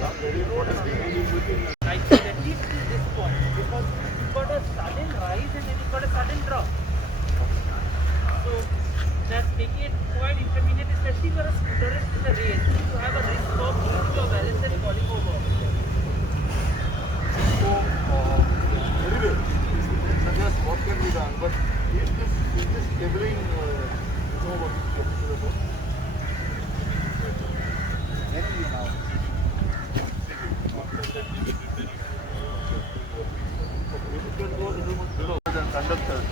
very important thing. Like at least till this point, because you've got a sudden rise and then you've got a sudden drop. So that's making it quite inconvenient, especially for a scooterist in the race. You have a risk of losing your balance and falling over. So, anyway, let's suggest what can be done. But is this cabling, you know what is about? Conductors,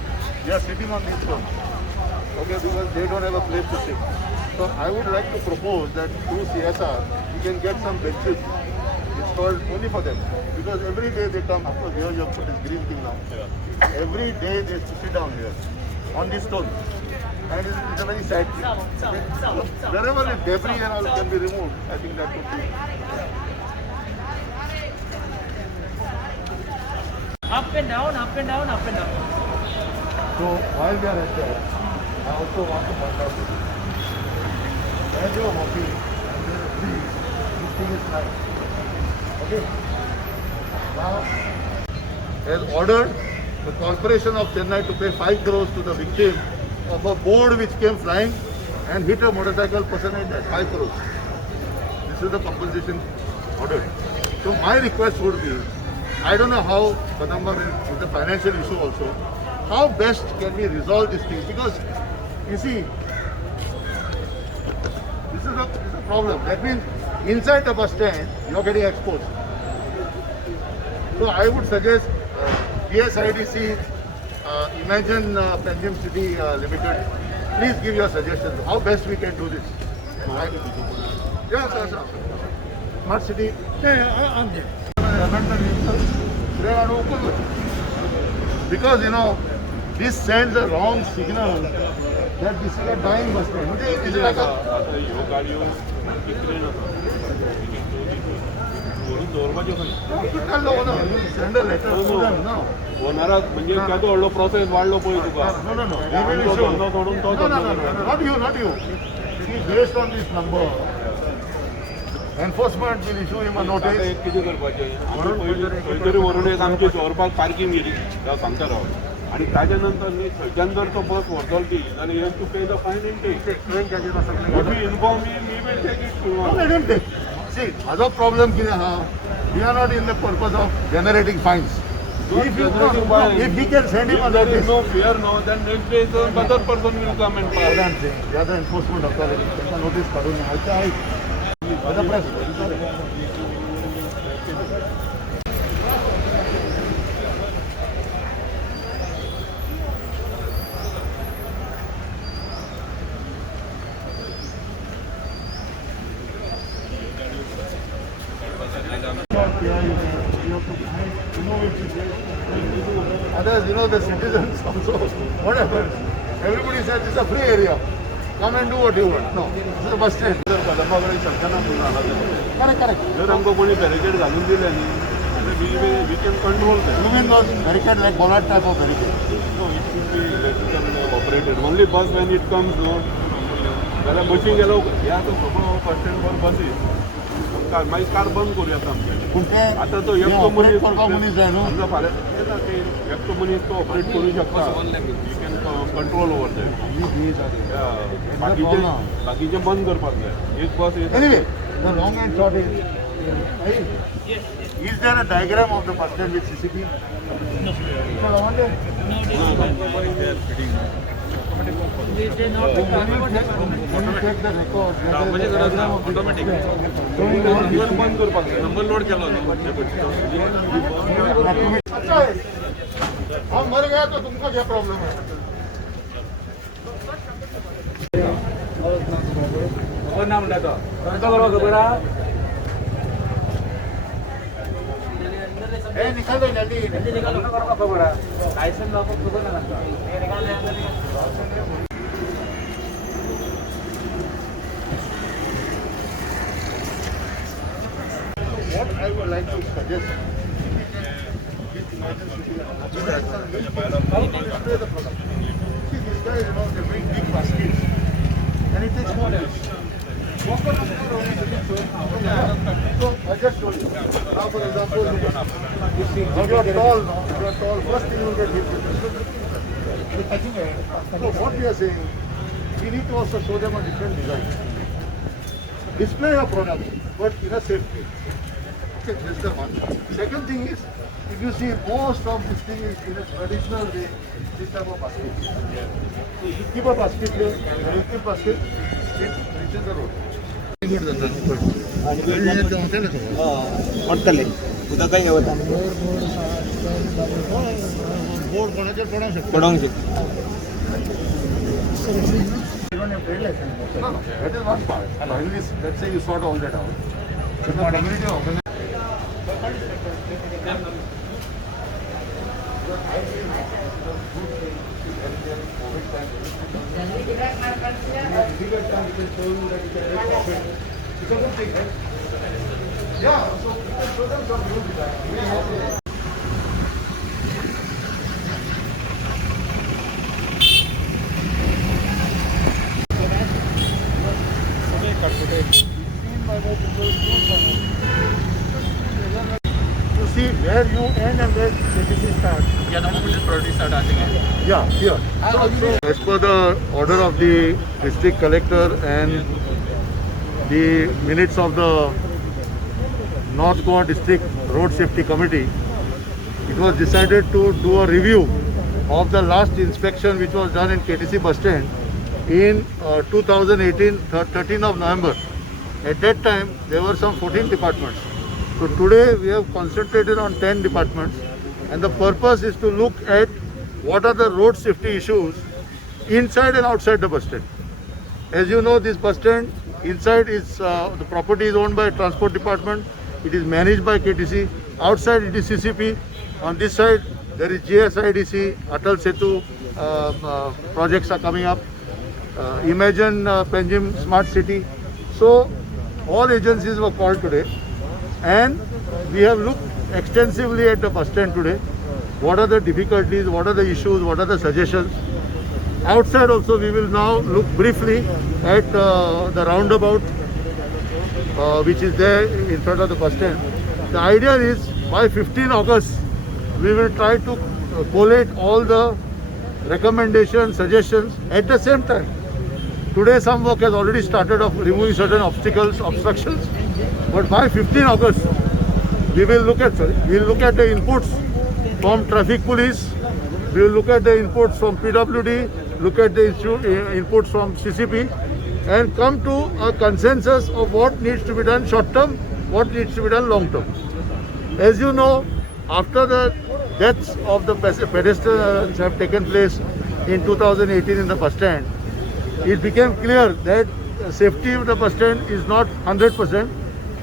they are sitting on these ones, okay, because they don't have a place to sit. So I would like to propose that through CSR, you can get some benches installed only for them, because every day they come. Of course, here you have put this green thing now. Every day they sit down here on this stone, and it's a very sad thing. Wherever the debris and all can be removed, I think that would be. Up and down, up and down, up and down. So while we are at that, I also want to point out to you, as you are walking, and there is breeze, this thing is nice. Okay? Now, has ordered the Corporation of Chennai to pay 5 crores to the victim of a board which came flying and hit a motorcycle person at that 5 crores. This is the compensation ordered. So my request would be, I don't know how Kadamba is a financial issue also. How best can we resolve these things? Because you see, this is a problem. That means inside the bus stand you are getting exposed. So I would suggest PSIDC, Imagine Panjim City Limited. Please give your suggestions. How best we can do this? Yeah, sir. Smart City. I'm there. Because you know, this sends a wrong signal that this is a dying bus stand. It is like a. Send a letter to them, no. होणारा म्हणजे त्याचो व्हडलो process वाढलो पळय तुका No. Not you. See, based on this number, enforcement will issue him a आता notice. एक कितें करपाचें खंय तरी व्हरून एक आमची व्हरपाक पार्किंग गेली सांगता राव आणि ताज्या नंतर न्ही थंयच्यान जर तो बस व्हरतलो ती जाल्यार you have to pay the fine in take if you inform me will take it No, let him take. See, other problem कितें आहा? We are not in the purpose of generating fines. If he can send him a there notice. is no fear no then next day the other person will come and What pass I'm saying, the other enforcement authority, त्यांना notice काढून न्यायचं. Other press. Others, you know, the citizens also, what happens? Everybody says it's a free area. Come and do what you want. No, this is a bus stand. Correct. जर आमकां कोणी barricade घालून दिले न्ही we can control that You mean those barricade like bollard type of barricade? No, it should be electrical operated. Only bus when it comes, no. जाल्यार बसीन गेलो हे आतां सगळो बस स्टँडवर बसीस मागीर कार बंद करूं येता आमचे पूण ते आतां तो एकटो मनीस मनीस जाय न्हू. समजा फाल्यां येता ते एकटो मनीस तो ऑपरेट करूं शकता you can control over that बाकीचे बंद करपाक जाय एक बस येता Anyway, the long and short is there a diagram of the bus stand with CCTV? No. No, I wonder. They're not talking about that. When you take the record, there is a diagram of the automatic showing the number बंद करपाक जाय number load केलो अच्छा है. हम मर गया तो तुमको क्या प्रॉब्लम है? नाम लेतो कसं करवा खबर आहा ए निकाल दो जल्दी. खबर आहा लायसन लावपाक खबर ना What I would like to suggest, how to convey the product. See, these guys, you know, they bring big baskets, and it takes more time. So I just told you. Now for example, you see, now you are tall. You are tall. First thing you will get hit with this. So what we are saying, we need to also show them a different design. Display your product, but in a safe way. Okay, that's the one. Second thing is, if you see most of this thing is in a traditional way, this type of basket. So you keep a basket here, when you keep basket, it reaches the road. पडतले उदक काय येवता board कोणाचे पडू शकतो पडोंक शकता No, that is one part. And only, let's say you sort all that out. If the community organization. Yeah, so you can show them some new design. You see where you end and where KTC starts. या the moment this product start आते हैं Yeah, here. As per the order of the district collector and the minutes of the North Goa District Road Safety Committee, it was decided to do a review of the last inspection which was done in KTC bus stand in 2018, 13th of November. At that time, there were some 14 departments. So today we have concentrated on 10 departments, and the purpose is to look at what are the road safety issues inside and outside the bus stand. As you know, this bus stand inside is the property is owned by Transport Department. It is managed by KTC. Outside it is CCP. On this side there is JSIDC, Atal Setu projects are coming up. Imagine Panjim Smart City. So all agencies were called today, and we have looked extensively at the bus stand today. What are the difficulties, what are the issues, what are the suggestions. Outside also we will now look briefly at the roundabout which is there in front of the bus stand. The idea is by 15 August we will try to collate all the recommendations, suggestions at the same time. Today some work has already started of removing certain obstacles, obstructions, but by 15 August we will look at the inputs from traffic police, we will look at the inputs from PWD, look at the inputs from CCP, and come to a consensus of what needs to be done short term, what needs to be done long term. As you know, after the deaths of the pedestrians have taken place in 2018 in the bus stand, it became clear that safety of the bus stand is not 100%,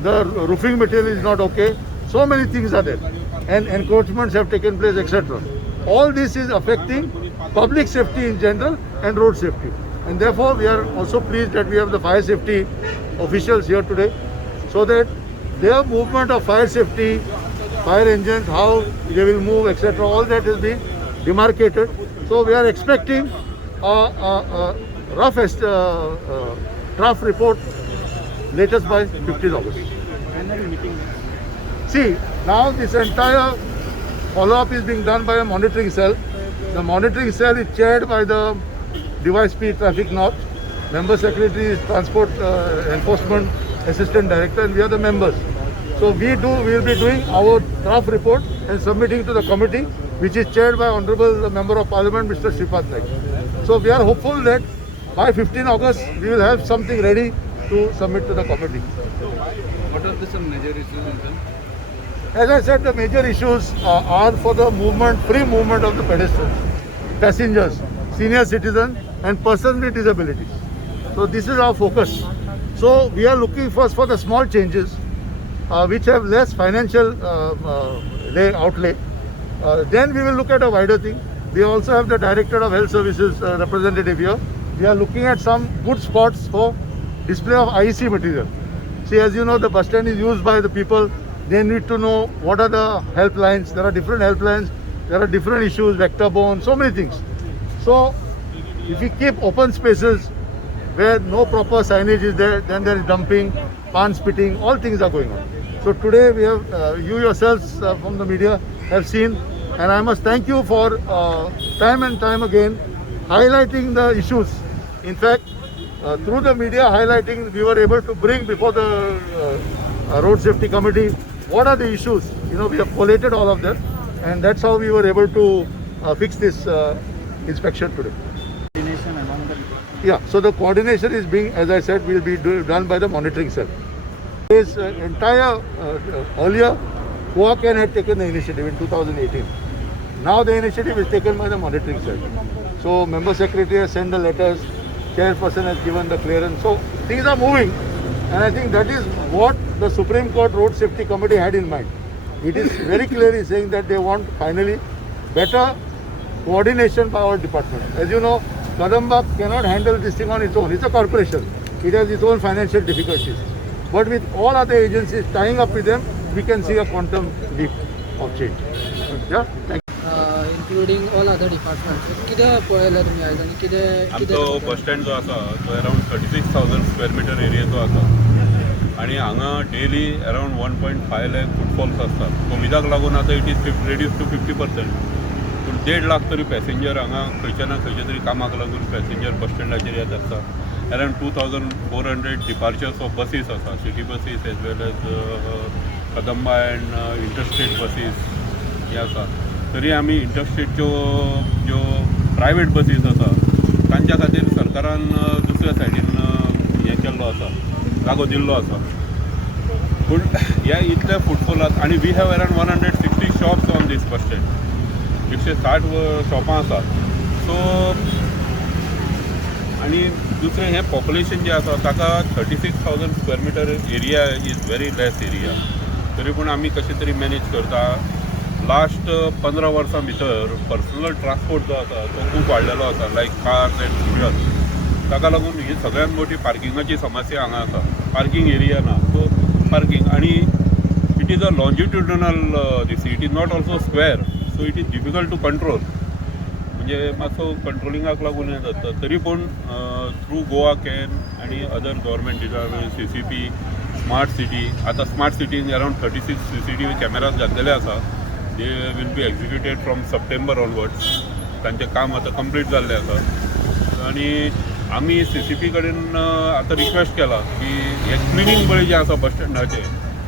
the roofing material is not okay, so many things are there, and encroachments have taken place, etc. All this is affecting public safety in general and road safety, and therefore we are also pleased that we have the fire safety officials here today, so that their movement of fire safety, fire engines, how they will move, etc., all that has been demarcated. So we are expecting a rough draft report latest by 15th August. See, now this entire follow-up is being done by a monitoring cell. The monitoring cell is chaired by the Device P Traffic North. Member Secretary is Transport Enforcement Assistant Director, and we are the members. So we will be doing our draft report and submitting to the committee, which is chaired by Honorable Member of Parliament, Mr. Shripad Naik. So we are hopeful that by 15 August, we will have something ready to submit to the committee. What are some major issues in them? As I said, the major issues are for the movement, free movement of the pedestrians, passengers, senior citizens, and persons with disabilities. So this is our focus. So we are looking first for the small changes, which have less financial outlay. Then we will look at a wider thing. We also have the Director of Health Services representative here. We are looking at some good spots for display of IEC material. See, as you know, the bus stand is used by the people. They need to know what are the helplines. There are different helplines. There are different issues, vector borne, so many things. So if we keep open spaces, where no proper signage is there, then there is dumping, pan spitting, all things are going on. So today we have, you yourselves from the media have seen, and I must thank you for time and time again highlighting the issues. In fact, through the media highlighting, we were able to bring before the Road Safety Committee what are the issues. You know, we have collated all of them, and that's how we were able to fix this inspection today. Coordination among the departments. Yeah, so the coordination is being, as I said, will be done by the monitoring cell. This entire earlier, Kuaken had taken the initiative in 2018. Now the initiative is taken by the monitoring cell. So member secretary has sent the letters, chairperson has given the clearance. So things are moving, and I think that is what the Supreme Court Road Safety Committee had in mind. It is very clearly saying that they want finally better coordination by our department. As you know, Kadamba cannot handle this thing on its own. It's a corporation. It has its own financial difficulties. But with all other agencies tying up with them, we can see a quantum leap of change. Yeah, thank you. Including all other departments कितें पळयला तुमी आयज आनी कितें आमचो bus stand जो आसा तो अरावंड 36,000 स्क्वेअर मिटर एरियेचो आसा आनी हांगा डेली अरावंड 1.5 लाख फुटफॉल्स आसतात. कोविडाक लागून आतां इट इज रेड्यूस टू 50%. पूण 1.5 लाख तरी पॅसेंजर हांगा खंयच्या ना खंयच्या तरी कामाक लागून पॅसेंजर बस स्टँडाचेर येत आसता. अरावंड 2,400 डिपार्चर्स ऑफ बसीस आसा, city buses as well as Kadamba and interstate buses हे आसा. तरी आमी इंटरस्टेटच्यो ज्यो प्रायवेट बसीस आसा तांच्या खातीर सरकारान दुसऱ्या सायडीन हें केल्लो आसा, जागो दिल्लो आसा. पूण ह्या इतल्या फुटफॉलात आनी we have around 160 shops on this bus stand. 160 शॉपां आसात. सो आनी दुसरें हें पॉप्युलेशन जें आसा ताका 36,000 square metre area is very less area. तरी पूण आमी कशें तरी मॅनेज करता. लास्ट 15 वर्सां भितर पर्सनल ट्रान्सपोर्ट जो आसा तो खूब वाडलेलो आसा, लायक कार्स एंड स्कुटर्स. ताका लागून ही सगळ्यांत मोठी पार्किंगाची समस्या हांगा आसा. पार्किंग एरिया ना. सो पार्किंग आनी it is a longitudinal this, it is not also square. So it is difficult to control. म्हणजे मातसो कंट्रोलिंगाक लागून हें जाता. तरी पूण थ्रू गोवा कॅन आनी other government department CCP smart city, आतां स्मार्ट सिटीन अरावंड 36 CCTV कॅमेराज घातलेले आसा. They will be executed from September onwards. तांचें काम आतां कंप्लीट जाल्लें आसा. आनी आमी CCP कडेन आतां रिक्वेस्ट केला की हे क्लिनींग पळय जें आसा बस स्टँडाचें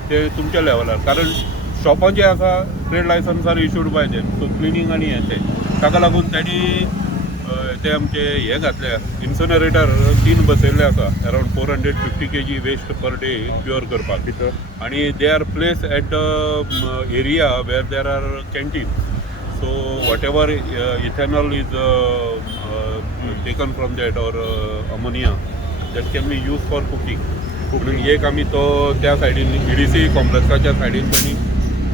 तें तुमच्या लेवलार, कारण शॉपां जे आसा trade licence are issued by them. So cleaning आनी हें तें ताका लागून तांणी ते आमचे हे घातले इन्सिनरेटर 3 बसयल्ले आसा around 450 kg waste per day pure करपाक. आनी they are place at the area where there are canteen. So whatever ethanol is taken from that or ammonia that can be use for cooking. म्हणून एक आमी तो त्या सायडीन EDC कॉम्प्लेक्साच्या सायडीन त्यांनी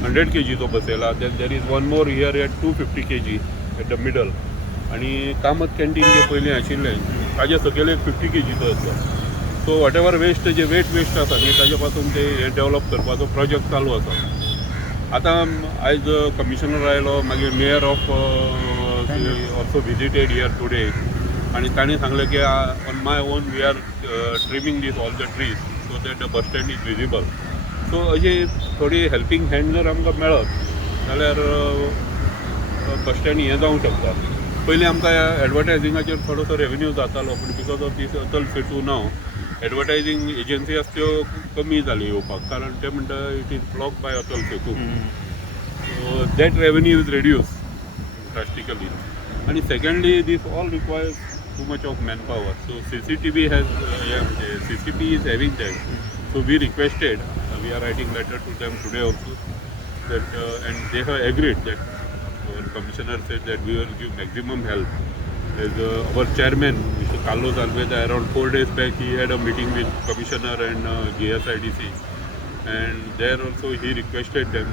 100 kg तो बसयला. Then there is one more here at 250 kg at the middle. आनी कामत कॅन्टीन जे पयलीं आशिल्लें ताजे सकयल एक 50 kg तो आसा. सो वॉट एवर वेस्ट जे वेस्ट आसा न्ही ताजे पासून ते हे डेवलप करपाचो प्रोजेक्ट चालू आसा. आतां आयज कमिशनर आयलो, मागीर mayor of also visited here today. आनी तांणी सांगलें की on my own we are trimming these all the trees so that the bus stand is visible. So अशी थोडी हेल्पींग हँड जर आमकां मेळत जाल्यार बस स्टँड हें जावंक शकता. पयलीं आमकां एडवर्टायझिंगाचेर थोडोसो रेवेन्यू जातालो, पूण because of these Atal Setu नाव एडवर्टायझींग एजन्सी आसा त्यो कमी जाली येवपाक, कारण ते म्हणटा it is block by Atal Setu. So that revenue is reduce drastically. आनी secondly these all requires too much of manpower. So CCTV has, CCP is having that. So we requested, we are writing letter to them today also, that and they have agreed that our commissioner said that we will give maximum help. As our chairman, Mr. Carlos Almeida, around 4 days back, he had a meeting with commissioner and GSIDC, and there also he requested them